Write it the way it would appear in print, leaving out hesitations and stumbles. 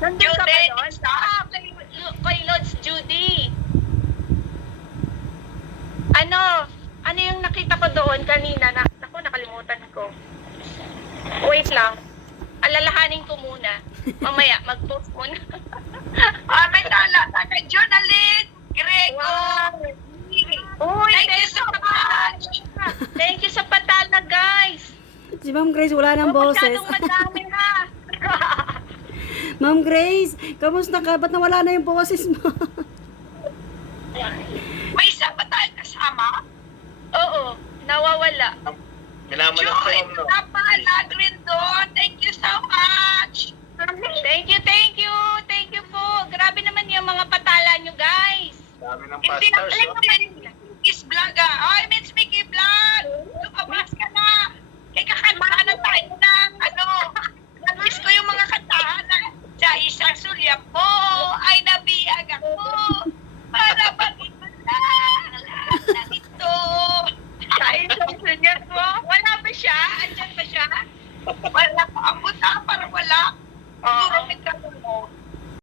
Nandun ka ba Judy, doon? kay Lods Judy. Ano yung nakita ko doon kanina? Naku, nakalimutan ko. Wait lang. Alalahanin ko muna. Mamaya, mag-post muna. May tala ka kay Jonalyn Grego. Wow. Uy, Thank you so much. Thank you sa patala, guys. Si Ma'am Grace, wala nang boses. Masyadong madami na. Ma'am Grace, kamusta ka? Ba't nawala na yung boses mo? May isa pa tayo kasama. Oo, nawawala. Minamalas ko Joy, no? napalag rin doon. Thank you so much. Thank you, thank you. Thank you po. Grabe naman yung mga patala nyo, guys. Dami ng Hindi na pastors, tayo no? Miss Vlog Ay, Miss Mickey Vlog. Lumabas ka na. Kaya kakanta na tayo ng nag-miss ko yung mga kantahan na sa isang sulyap mo ay nabiyag ako para pag-ibig lang ito. Sa isang sunyat mo. Wala ba siya? Andyan ba siya? Wala